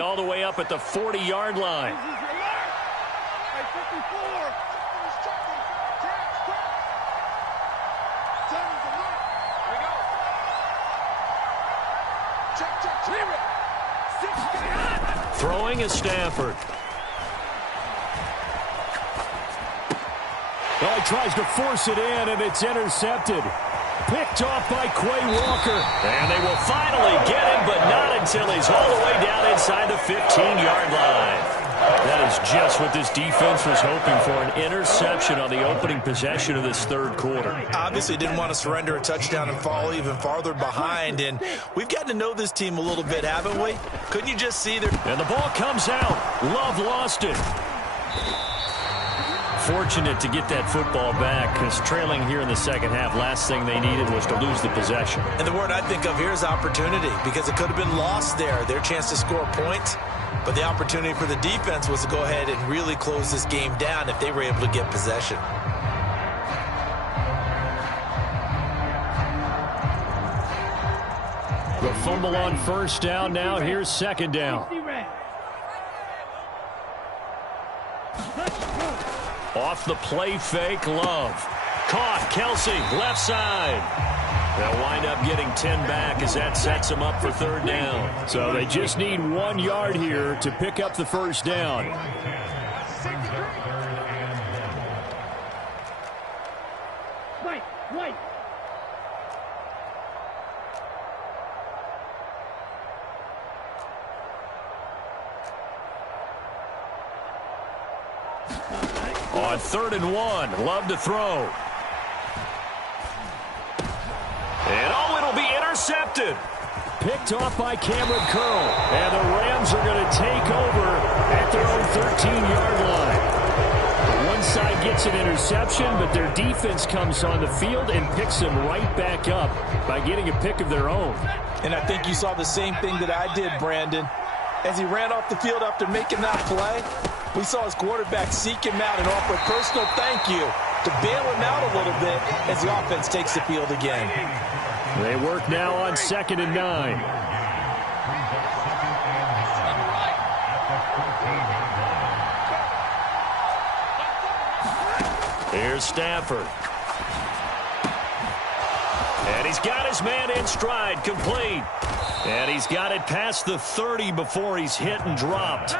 All the way up at the 40-yard line. Throwing is Stafford. Well, he tries to force it in, and it's intercepted. Picked off by Quay Walker. And they will finally get him, but not until he's all the way down inside the 15-yard line. That is just what this defense was hoping for, an interception on the opening possession of this third quarter. Obviously didn't want to surrender a touchdown and fall even farther behind, and we've gotten to know this team a little bit, haven't we? Couldn't you just see their... And the ball comes out. Love lost it. Fortunate to get that football back, because trailing here in the second half, last thing they needed was to lose the possession. And the word I think of here is opportunity, because it could have been lost there, their chance to score points. But the opportunity for the defense was to go ahead and really close this game down if they were able to get possession. The fumble on first down. Now here's second down. Off the play fake, Love. Caught, Kelsey, left side. They'll wind up getting 10 back as that sets them up for third down. So they just need 1 yard here to pick up the first down. On 3rd and 1, Love to throw. And it'll be intercepted. Picked off by Cameron Curl. And the Rams are going to take over at their own 13-yard line. One side gets an interception, but their defense comes on the field and picks them right back up by getting a pick of their own. And I think you saw the same thing that I did, Brandon. As he ran off the field after making that play, we saw his quarterback seek him out and offer a personal thank you to bail him out a little bit as the offense takes the field again. They work now on 2nd and 9. Here's Stafford. And he's got his man in stride, complete. And he's got it past the 30 before he's hit and dropped.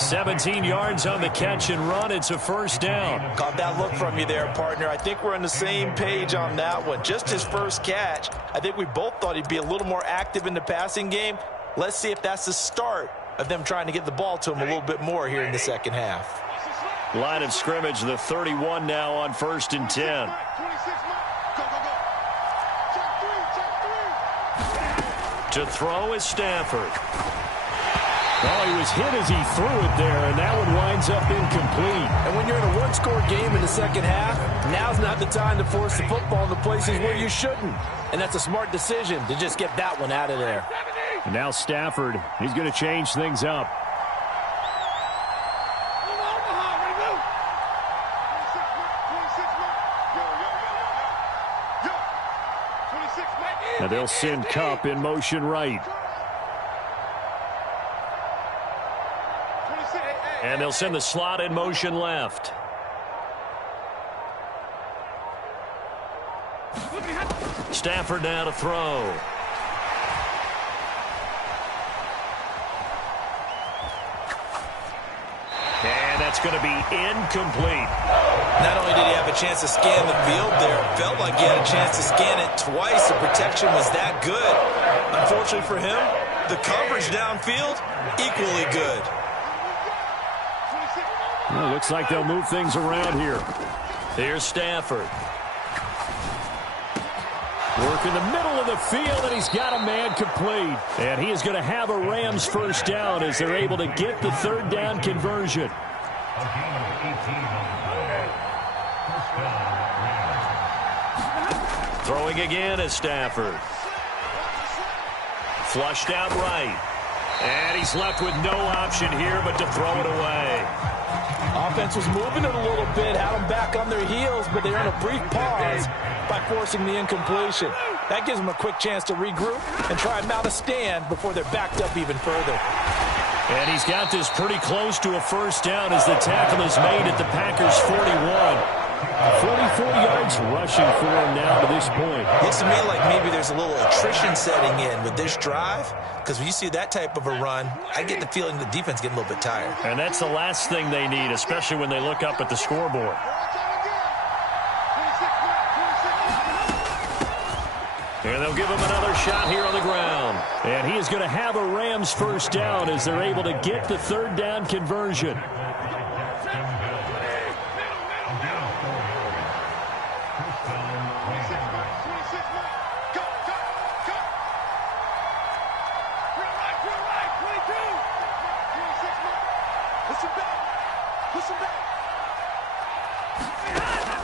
17 yards on the catch and run. It's a first down. Got that look from you there, partner. I think we're on the same page on that one. Just his first catch. I think we both thought he'd be a little more active in the passing game. Let's see if that's the start of them trying to get the ball to him a little bit more here in the second half. Line of scrimmage, the 31 now on 1st and 10. To throw is Stafford. Well, he was hit as he threw it there, and that one winds up incomplete. And when you're in a one-score game in the second half, now's not the time to force the football in the places where you shouldn't. And that's a smart decision to just get that one out of there. And now Stafford, he's going to change things up. Now they'll send Kupp in motion right. And they'll send the slot in motion left. Stafford now to throw. And that's going to be incomplete. Not only did he have a chance to scan the field there, it felt like he had a chance to scan it twice. The protection was that good. Unfortunately for him, the coverage downfield, equally good. Well, looks like they'll move things around here. Here's Stafford. Work in the middle of the field, and he's got a man complete. And he is going to have a Rams first down as they're able to get the third down conversion. Throwing again is Stafford. Flushed out right. And he's left with no option here but to throw it away. Offense was moving it a little bit, had them back on their heels, but they're in a brief pause by forcing the incompletion. That gives them a quick chance to regroup and try and mount a stand before they're backed up even further. And he's got this pretty close to a first down as the tackle is made at the Packers' 41. 44 yards rushing for him now to this point. Looks to me like maybe there's a little attrition setting in with this drive, because when you see that type of a run, I get the feeling the defense getting a little bit tired. And that's the last thing they need, especially when they look up at the scoreboard. And they'll give him another shot here on the ground. And he is going to have a Rams first down as they're able to get the third down conversion.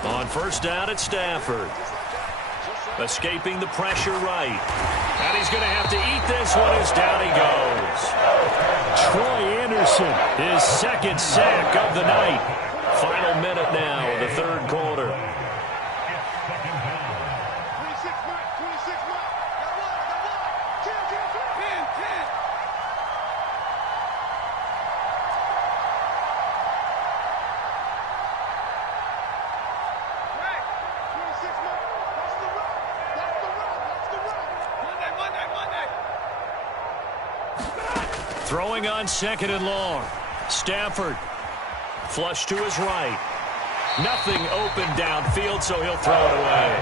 On first down at Stafford. Escaping the pressure right. And he's going to have to eat this one as down he goes. Troy Anderson, his second sack of the night. Final minute now of the third quarter. Throwing on second and long. Stafford. Flush to his right. Nothing open downfield, so he'll throw it away.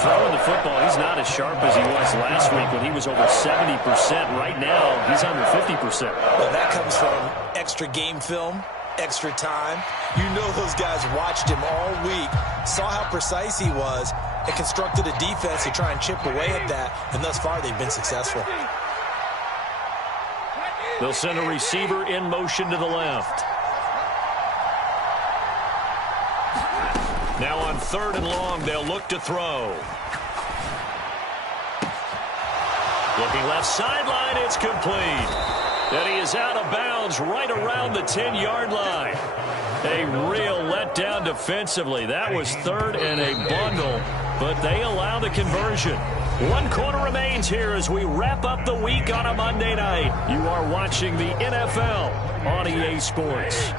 Throwing the football, he's not as sharp as he was last week when he was over 70%. Right now, he's under 50%. Well, that comes from extra game film, extra time. You know those guys watched him all week, saw how precise he was, and constructed a defense to try and chip away at that, and thus far they've been successful. They'll send a receiver in motion to the left. Now on third and long, they'll look to throw. Looking left sideline, it's complete. And he is out of bounds right around the 10-yard line. A real letdown defensively. That was third and a bundle, but they allow the conversion. 1 quarter remains here as we wrap up the week on a Monday night. You are watching the NFL on EA Sports.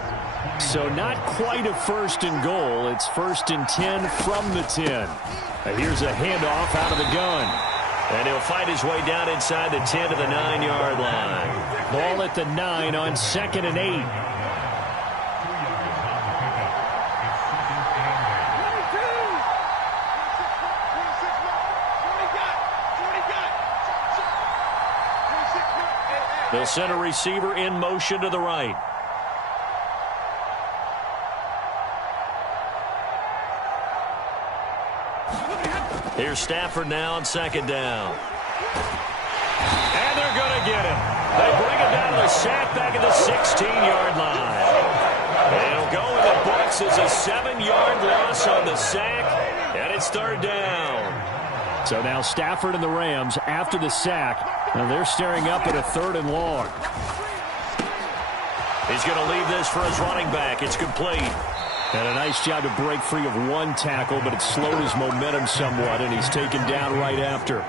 So not quite a first and goal. It's first and 10 from the 10. And here's a handoff out of the gun. And he'll fight his way down inside the 10 to the 9-yard line. Ball at the 9 on second and 8. They'll send a receiver in motion to the right. Here's Stafford now on second down. And they're going to get him. They bring him down to the sack back at the 16-yard line. It'll go in the books as a 7-yard loss on the sack, and it's third down. So now Stafford and the Rams after the sack. Now they're staring up at a third and long. He's going to leave this for his running back. It's complete. And a nice job to break free of one tackle, but it slowed his momentum somewhat, and he's taken down right after.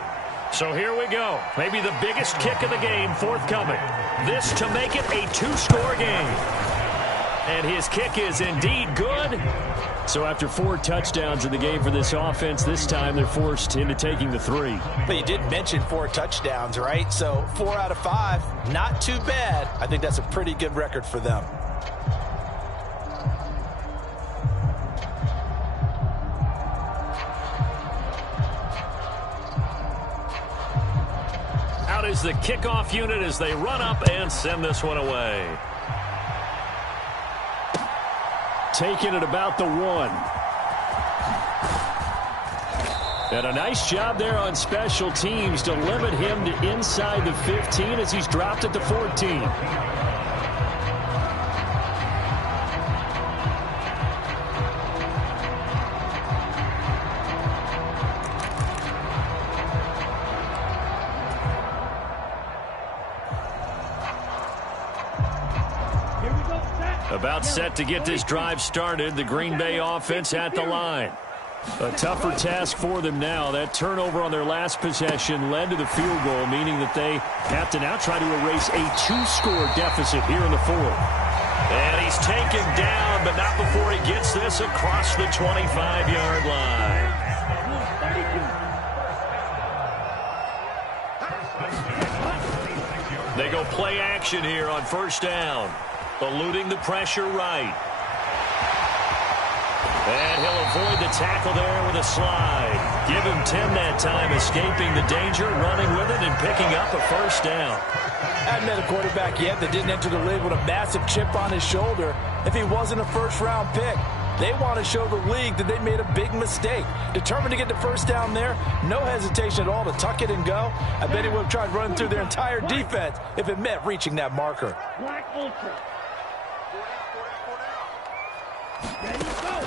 So here we go. Maybe the biggest kick of the game forthcoming. This to make it a 2-score game. And his kick is indeed good. So after 4 touchdowns in the game for this offense, this time they're forced into taking the 3. But you did mention 4 touchdowns, right? So 4 out of 5, not too bad. I think that's a pretty good record for them. Out is the kickoff unit as they run up and send this one away. Taking it about the 1. And a nice job there on special teams to limit him to inside the 15 as he's dropped at the 14. About set to get this drive started. The Green Bay offense at the line. A tougher task for them now. That turnover on their last possession led to the field goal, meaning that they have to now try to erase a 2-score deficit here in the fourth. And he's taken down, but not before he gets this across the 25-yard line. They go play action here on first down, eluding the pressure right. And he'll avoid the tackle there with a slide. Give him 10 that time, escaping the danger, running with it, and picking up a first down. Hadn't met a quarterback yet that didn't enter the league with a massive chip on his shoulder if he wasn't a first-round pick. They want to show the league that they made a big mistake. Determined to get the first down there, no hesitation at all to tuck it and go. I bet he would have tried running through their entire defense if it meant reaching that marker.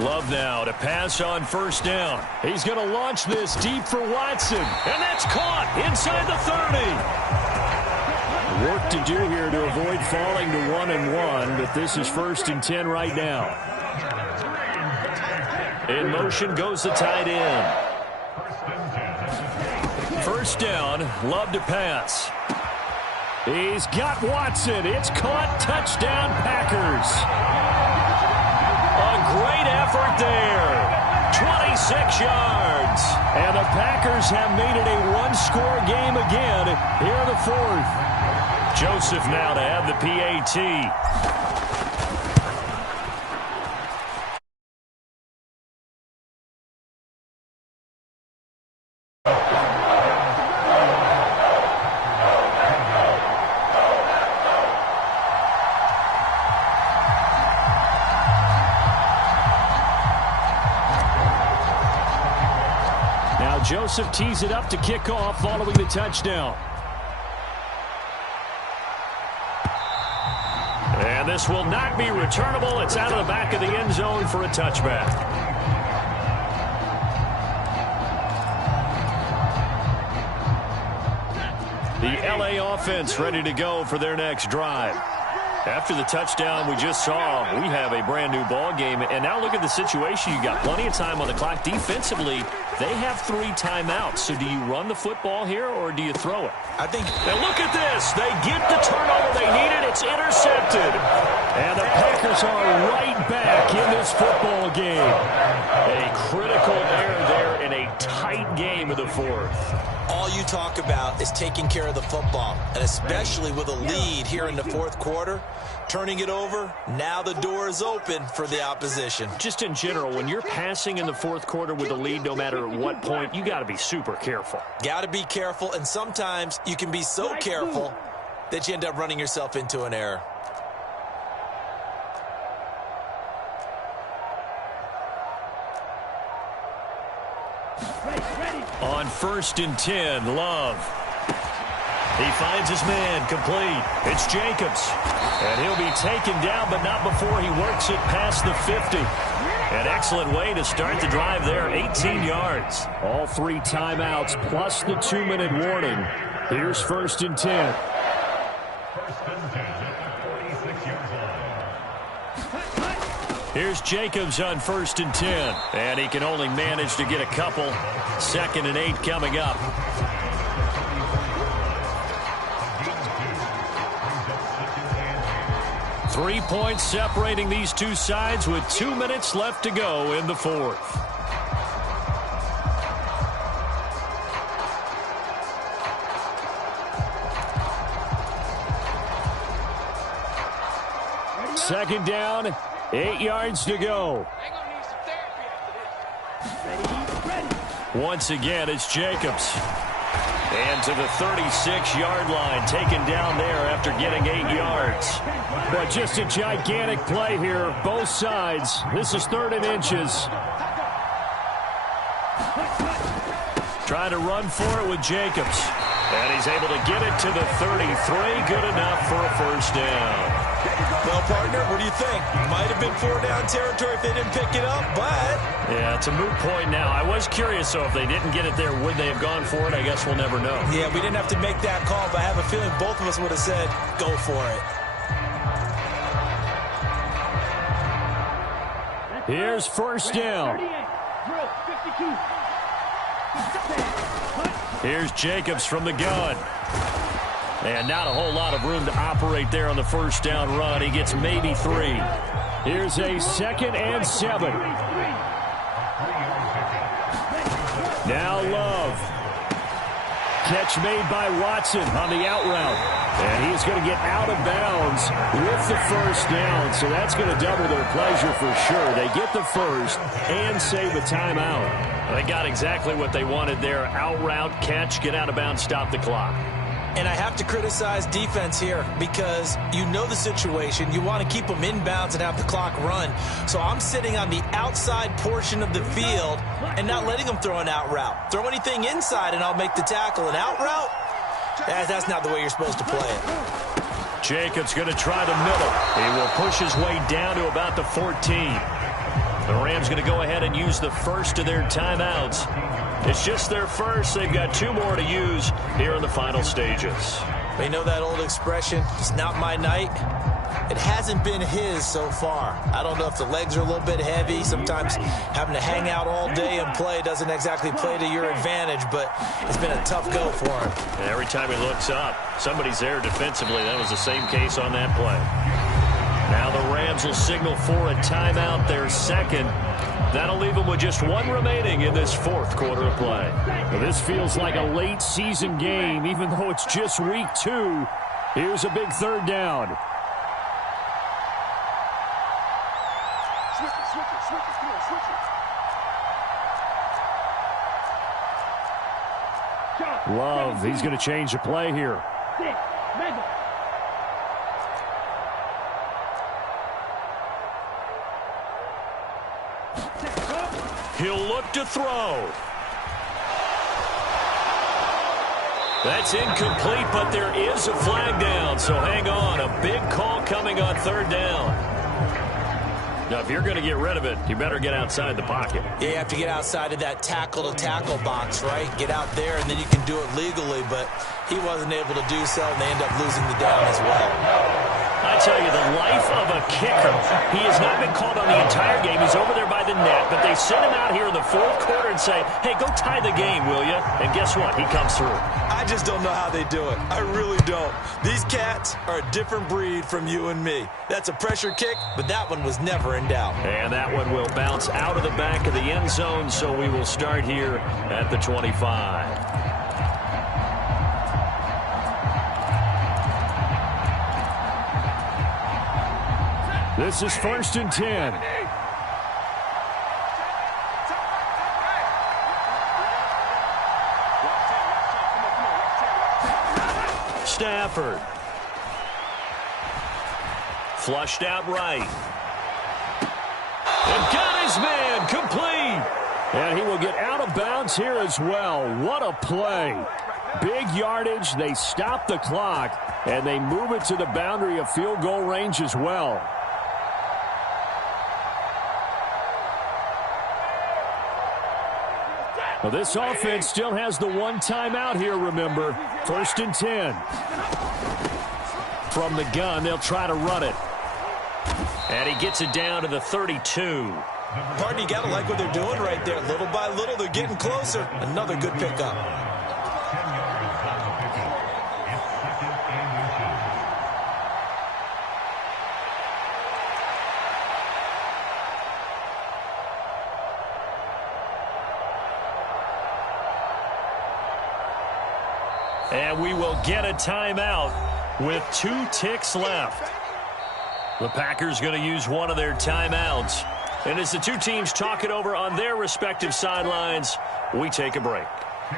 Love now to pass on first down. He's going to launch this deep for Watson. And that's caught inside the 30. Work to do here to avoid falling to 1-1, but this is 1st and 10 right now. In motion goes the tight end. First down, Love to pass. He's got Watson. It's caught. Touchdown, Packers. A great effort there. 26 yards. And the Packers have made it a one-score game again here in the fourth. Joseph now to have the PAT. Joseph tees it up to kick off following the touchdown. And this will not be returnable. It's out of the back of the end zone for a touchback. The LA offense ready to go for their next drive. After the touchdown we just saw, we have a brand new ball game. And now look at the situation. You got plenty of time on the clock. Defensively, they have 3 timeouts. So do you run the football here or do you throw it? I think. Now look at this. They get the turnover they needed. It's intercepted. And the Packers are right back in this football game. A critical error there in a tight game of the fourth. All you talk about is taking care of the football, and especially with a lead here in the fourth quarter, turning it over, now the door is open for the opposition. Just in general, when you're passing in the fourth quarter with a lead, no matter at what point, you got to be super careful. Got to be careful, and sometimes you can be so careful that you end up running yourself into an error. On 1st and 10, Love. He finds his man, complete. It's Jacobs. And he'll be taken down, but not before he works it past the 50. An excellent way to start the drive there, 18 yards. All 3 timeouts plus the 2-minute warning. Here's 1st and 10. Here's Jacobs on 1st and 10. And he can only manage to get a couple. 2nd and 8 coming up. Three points separating these two sides with 2 minutes left to go in the fourth. Second down, 8 yards to go. Once again, it's Jacobs. And to the 36-yard line, taken down there after getting 8 yards. But just a gigantic play here, both sides. This is 3rd and inches. Trying to run for it with Jacobs. And he's able to get it to the 33. Good enough for a first down. Well, partner, what do you think? Might have been 4-down territory if they didn't pick it up, but... Yeah, it's a moot point now. I was curious, so if they didn't get it there, would they have gone for it? I guess we'll never know. Yeah, we didn't have to make that call, but I have a feeling both of us would have said, go for it. Here's first down. Here's Jacobs from the gun. And not a whole lot of room to operate there on the first down run. He gets maybe 3. Here's a 2nd and 7. Now Love. Catch made by Watson on the out route. And he's going to get out of bounds with the first down. So that's going to double their pleasure for sure. They get the first and save a timeout. They got exactly what they wanted there. Out route, catch, get out of bounds, stop the clock. And I have to criticize defense here because you know the situation. You want to keep them inbounds and have the clock run. So I'm sitting on the outside portion of the field and not letting them throw an out route. Throw anything inside and I'll make the tackle. An out route? That's not the way you're supposed to play it. Jacobs going to try the middle. He will push his way down to about the 14. The Rams going to go ahead and use the first of their timeouts. It's just their first. They've got 2 more to use here in the final stages. You know that old expression, it's not my night? It hasn't been his so far. I don't know if the legs are a little bit heavy. Sometimes having to hang out all day and play doesn't exactly play to your advantage, but it's been a tough go for him. And every time he looks up, somebody's there defensively. That was the same case on that play. Now the Rams will signal for a timeout, their second. That'll leave them with just 1 remaining in this 4th quarter of play. Well, this feels like a late season game, even though it's just week 2. Here's a big 3rd down. Love, he's going to change the play here. He'll look to throw. That's incomplete, but there is a flag down, so hang on. A big call coming on 3rd down. Now, if you're going to get rid of it, you better get outside the pocket. Yeah, you have to get outside of that tackle-to-tackle box, right? Get out there, and then you can do it legally, but he wasn't able to do so, and they end up losing the down as well. I tell you, the life of a kicker. He has not been called on the entire game. He's over there by the net, but they send him out here in the 4th quarter and say, hey, go tie the game, will you? And guess what? He comes through. I just don't know how they do it. I really don't. These cats are a different breed from you and me. That's a pressure kick, but that one was never in doubt. And that one will bounce out of the back of the end zone, so we will start here at the 25. This is 1st and 10. Stafford. Flushed out right. And got his man complete. And he will get out of bounds here as well. What a play. Big yardage. They stop the clock. And they move it to the boundary of field goal range as well. Well, this offense still has the 1 timeout here, remember. 1st and 10. From the gun, they'll try to run it. And he gets it down to the 32. Pardon, you got to like what they're doing right there. Little by little, they're getting closer. Another good pickup. And we will get a timeout with 2 ticks left. The Packers going to use one of their timeouts. And as the 2 teams talk it over on their respective sidelines, we take a break.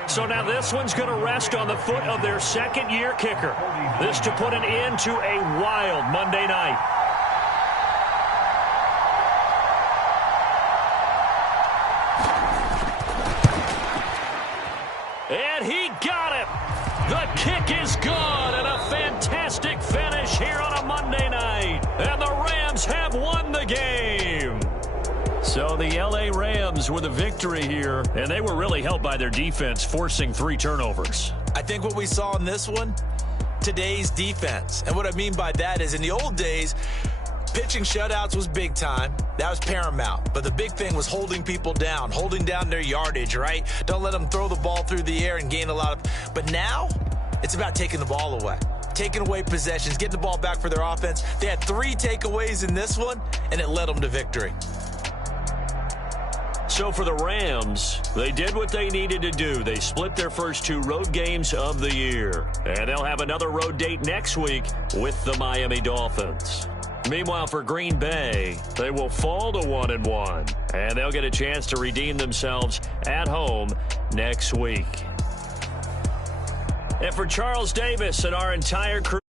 So now this one's going to rest on the foot of their 2nd-year kicker. This to put an end to a wild Monday night. And he got it. The kick is good, and a fantastic finish here on a Monday night. And the Rams have won the game. So the L.A. Rams with a victory here, and they were really helped by their defense, forcing 3 turnovers. I think what we saw in this one, today's defense. And what I mean by that is in the old days, pitching shutouts was big time. That was paramount. But the big thing was holding people down, holding down their yardage, right? Don't let them throw the ball through the air and gain a lot of... But now, it's about taking the ball away. Taking away possessions, getting the ball back for their offense. They had 3 takeaways in this one, and it led them to victory. So for the Rams, they did what they needed to do. They split their first 2 road games of the year. And they'll have another road date next week with the Miami Dolphins. Meanwhile, for Green Bay, they will fall to 1-1. And they'll get a chance to redeem themselves at home next week. And for Charles Davis and our entire crew,